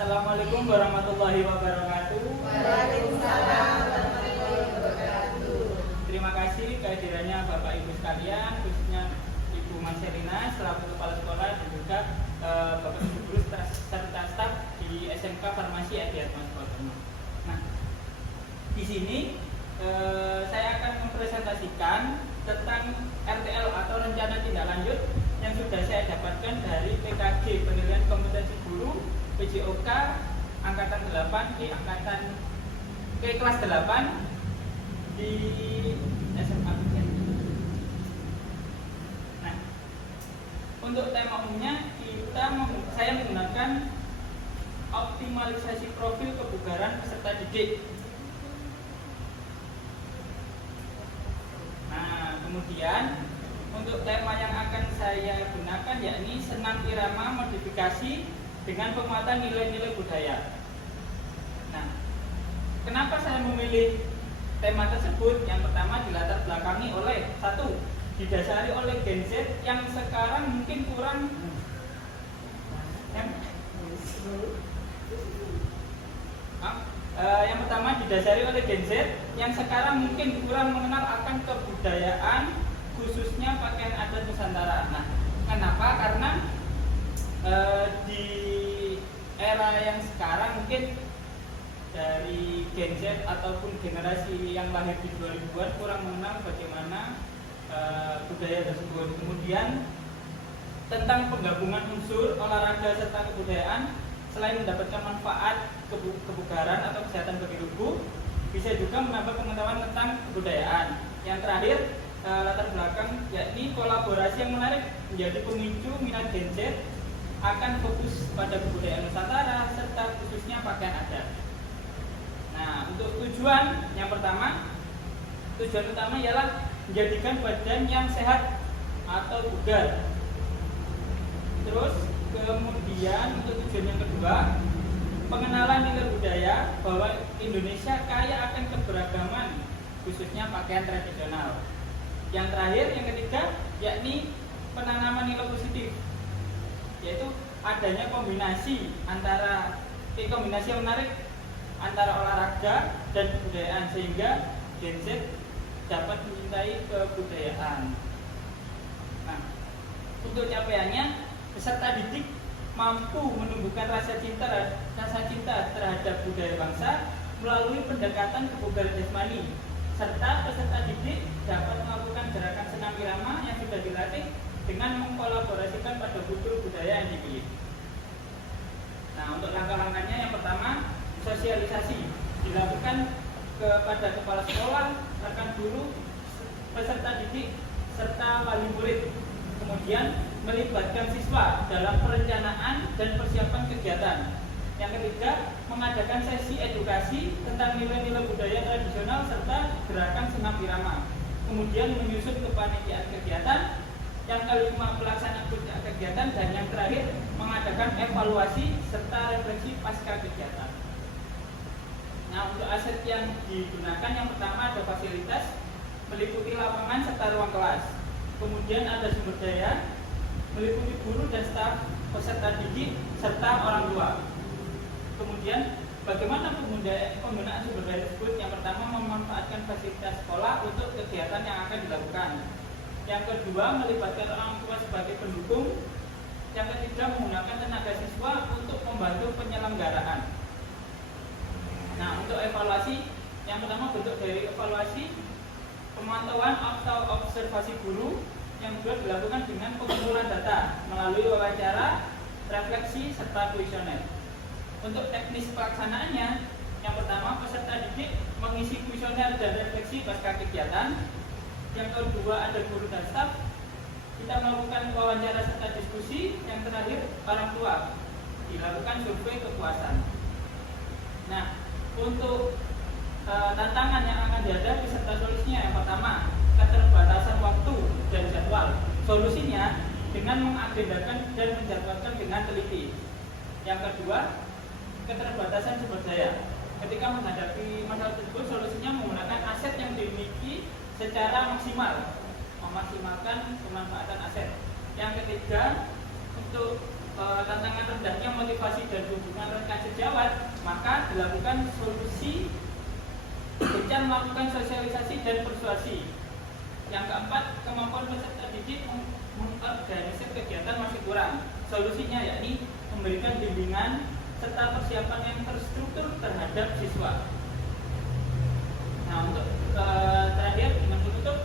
Assalamualaikum warahmatullahi wabarakatuh. Waalaikumsalam warahmatullahi wabarakatuh. Terima kasih kehadirannya Bapak Ibu sekalian, khususnya Ibu Marcelina selaku Kepala Sekolah dan juga Bapak Ibu Guru serta staf di SMK Farmasi Adi Atmaja. Nah, di sini saya akan mempresentasikan tentang RTL atau rencana tindak lanjut yang sudah saya dapatkan dari PKG Penilaian Kompetensi Guru PJOK angkatan 8 di kelas 8 di SMA. Nah, untuk tema umumnya saya menggunakan optimalisasi profil kebugaran peserta didik. Nah, kemudian untuk tema yang akan saya gunakan yakni senam irama modifikasi dengan penguatan nilai-nilai budaya. Nah, kenapa saya memilih tema tersebut? Yang pertama dilatar belakangi oleh didasari oleh Gen Z yang sekarang mungkin kurang yang pertama didasari oleh Gen Z yang sekarang mungkin kurang mengenal akan kebudayaan khususnya pakaian adat Nusantara. Nah, kenapa? Karena di era yang sekarang mungkin dari Gen Z ataupun generasi yang lahir di 2000-an kurang mengenal bagaimana budaya tersebut. Kemudian tentang penggabungan unsur olahraga serta kebudayaan, selain mendapatkan manfaat kebugaran atau kesehatan bagi tubuh, bisa juga menambah pengetahuan tentang kebudayaan. Yang terakhir, latar belakang yakni kolaborasi yang menarik menjadi pemicu minat Gen Z akan fokus pada kebudayaan Nusantara serta khususnya pakaian adat. Nah, untuk tujuan utama ialah menjadikan badan yang sehat atau bugar. Terus kemudian untuk tujuan yang kedua, pengenalan nilai budaya bahwa Indonesia kaya akan keberagaman khususnya pakaian tradisional. Yang terakhir, yang ketiga, yakni penanaman nilai positif, yaitu adanya kombinasi yang menarik antara olahraga dan kebudayaan sehingga Gen Z dapat mencintai kebudayaan. Nah, untuk capaiannya, peserta didik mampu menumbuhkan rasa cinta terhadap budaya bangsa melalui pendekatan kebugaran jasmani, serta peserta didik dapat melakukan gerakan senam irama yang sudah dilatih dengan mengkolaborasikan pada kultur budaya yang dipilih. Nah, untuk langkah-langkahnya yang pertama, sosialisasi dilakukan kepada kepala sekolah, rekan guru, peserta didik, serta wali murid. Kemudian melibatkan siswa dalam perencanaan dan persiapan kegiatan. Yang ketiga, mengadakan sesi edukasi tentang nilai-nilai budaya tradisional serta gerakan senam irama. Kemudian menyusun kepanitiaan kegiatan. Yang kelima, pelaksanaan kegiatan. Dan yang terakhir, mengadakan evaluasi serta refleksi pasca kegiatan. Nah, untuk aset yang digunakan yang pertama ada fasilitas meliputi lapangan serta ruang kelas. Kemudian ada sumber daya meliputi guru dan staf, peserta didik serta orang tua. Kemudian bagaimana penggunaan sumber daya tersebut? Yang pertama, memanfaatkan fasilitas sekolah untuk kegiatan yang akan dilakukan. Yang kedua, melibatkan orang tua sebagai pendukung. Yang ketiga, menggunakan tenaga siswa untuk membantu penyelenggaraan. Nah, untuk evaluasi, yang pertama bentuk dari evaluasi pemantauan atau observasi guru, yang kedua dilakukan dengan pengumpulan data melalui wawancara, refleksi, serta kuesioner. Untuk teknis pelaksanaannya, yang pertama peserta didik mengisi kuesioner dan refleksi pasca kegiatan. Yang kedua ada guru dan staf, kita melakukan wawancara serta diskusi. Yang terakhir orang tua, dilakukan survei kepuasan. Nah, untuk tantangan yang akan dihadapi serta solusinya, yang pertama keterbatasan waktu dan jadwal. Solusinya dengan mengagendakan dan menjadwalkan dengan teliti. Yang kedua, keterbatasan sumber daya. Ketika menghadapi masalah tersebut, solusinya menggunakan aset yang dimiliki secara maksimal, memaksimalkan pemanfaatan aset. Yang ketiga, untuk tantangan rendahnya motivasi dan hubungan rekan sejawat, maka dilakukan solusi dengan melakukan sosialisasi dan persuasi. Yang keempat, kemampuan peserta didik mengorganisir kegiatan masih kurang. Solusinya yakni memberikan bimbingan serta persiapan yang terstruktur terhadap siswa. Nah, untuk terakhir dengan penutup,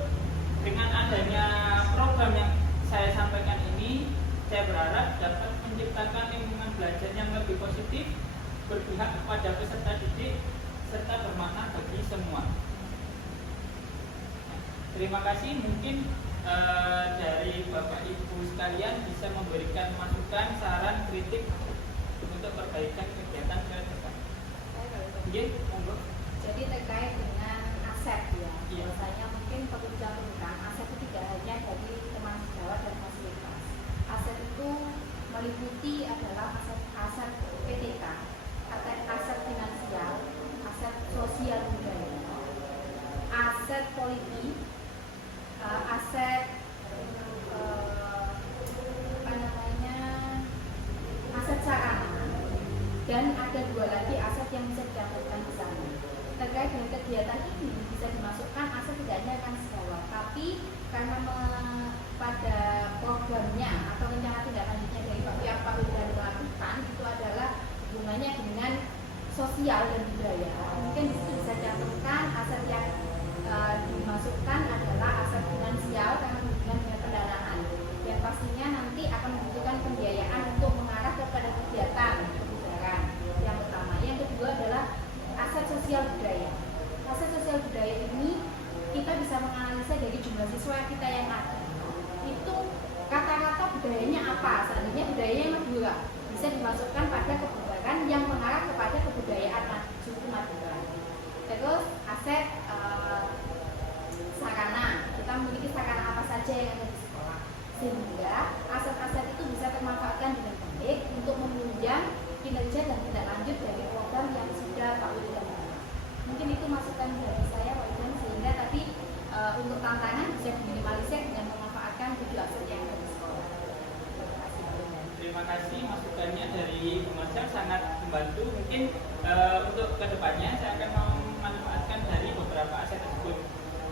dengan adanya program yang saya sampaikan ini, saya berharap dapat menciptakan lingkungan belajar yang lebih positif, berpihak kepada peserta didik, serta bermakna bagi semua. Terima kasih. Mungkin dari Bapak Ibu sekalian bisa memberikan masukan, saran, kritik untuk perbaikan kegiatan ke depan. Oke, monggo. Jadi terkait dengan aset ya, Iya. biasanya mungkin perlu dicantumkan aset itu tidak hanya dari teman sejawat dan fasilitas. Aset itu meliputi adalah aset PTK, aset finansial, aset sosial budaya, aset politik, aset aset sarana, dan ada dua lagi aset yang bisa didapatkan di sana. Terkait dengan kegiatan ini bisa dimasukkan aset tidak hanya rekan sejawat, tapi karena pada programnya atau rencana tindak lanjutnya dari pihak pahudara melakukan itu adalah hubungannya dengan sosial dan budaya. Mungkin di situ bisa dicantumkan aset yang dimasukkan adalah aset finansial karena hubungan dengan pendanaan. Yang pastinya nanti akan membutuhkan pembiayaan untuk mengarah kepada kegiatan kebugaran yang pertama. Yang kedua adalah aset sosial budaya. Aset sosial budaya ini kita bisa menganalisa dari jumlah siswa kita yang ada. Itu kata-kata budayanya apa? Seandainya budayanya yang Madura bisa dimasukkan pada kebugaran yang mengarah kepada kebudayaan suku Madura. Terus aset sarana, kita memiliki sarana apa saja yang ada di sekolah, sehingga aset-aset itu bisa termanfaatkan dengan baik untuk menunjang kinerja dan tindak lanjut dari program yang sudah Pak Wili lakukan. Mungkin itu masukan dari saya, Pak Ijan, sehingga tadi untuk tantangan bisa diminimalisir dengan memanfaatkan 7 aset yang ada di sekolah. Terima kasih, Pak Ijan. Terima kasih masukannya dari Bu Marcel, sangat membantu. Mungkin untuk kedepannya saya akan memanfaatkan dari beberapa aset tersebut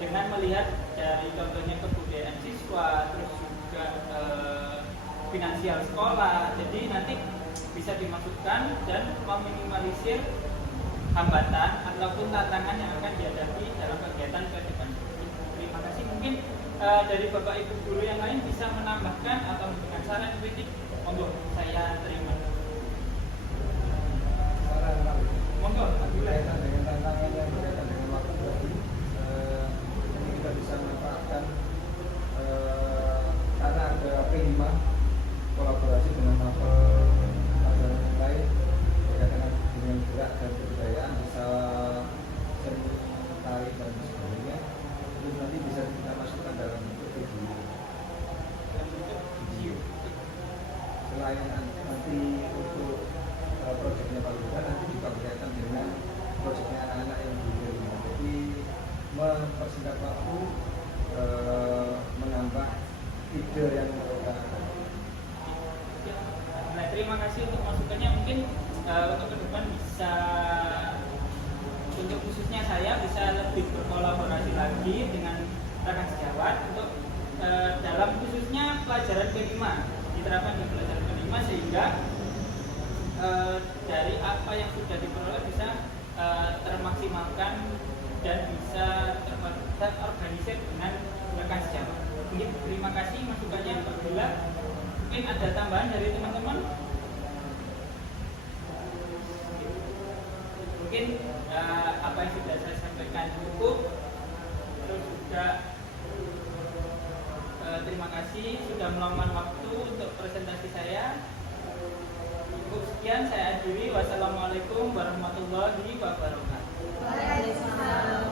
dengan melihat dari contohnya kebudayaan siswa, terus juga finansial sekolah. Jadi nanti bisa dimasukkan dan meminimalisir hambatan ataupun tantangan yang akan dihadapi dalam kegiatan ke depan. Terima kasih. Mungkin dari Bapak Ibu guru yang lain bisa menambahkan atau memberikan saran kritik. Monggo, saya terima. Monggo, berkaitan dengan tantangan yang berkaitan dengan waktu tadi, ini kita bisa manfaatkan karena ada P5 kolaborasi dengan pelajaran yang lain berkaitan dengan gerak dan kebudayaan, bisa seni tari dan sebagainya. Itu nanti bisa kita masukkan dalam bentuk video. Selain nanti untuk proyeknya Pak Luda, nanti juga berkaitan dengan proyeknya anak-anak yang di rumah. Jadi mempersingkat waktu, menambah ide yang mereka. Nah, terima kasih untuk masukannya. Mungkin untuk ke depan bisa, untuk khususnya saya bisa lebih berkolaborasi lagi dengan rekan sejawat untuk dalam khususnya pelajaran P5, diterapkan di pelajaran P5 sehingga dari apa yang sudah diperoleh bisa termaksimalkan dan bisa terorganisir dengan rekan sejawat. Mungkin terima kasih masukannya. Apabila mungkin ada tambahan dari teman-teman, mungkin apa yang sudah saya sampaikan cukup. Terus juga terima kasih sudah meluangkan waktu untuk presentasi saya. Sekian saya akhiri. Wassalamualaikum warahmatullahi wabarakatuh. Waalaikumsalam.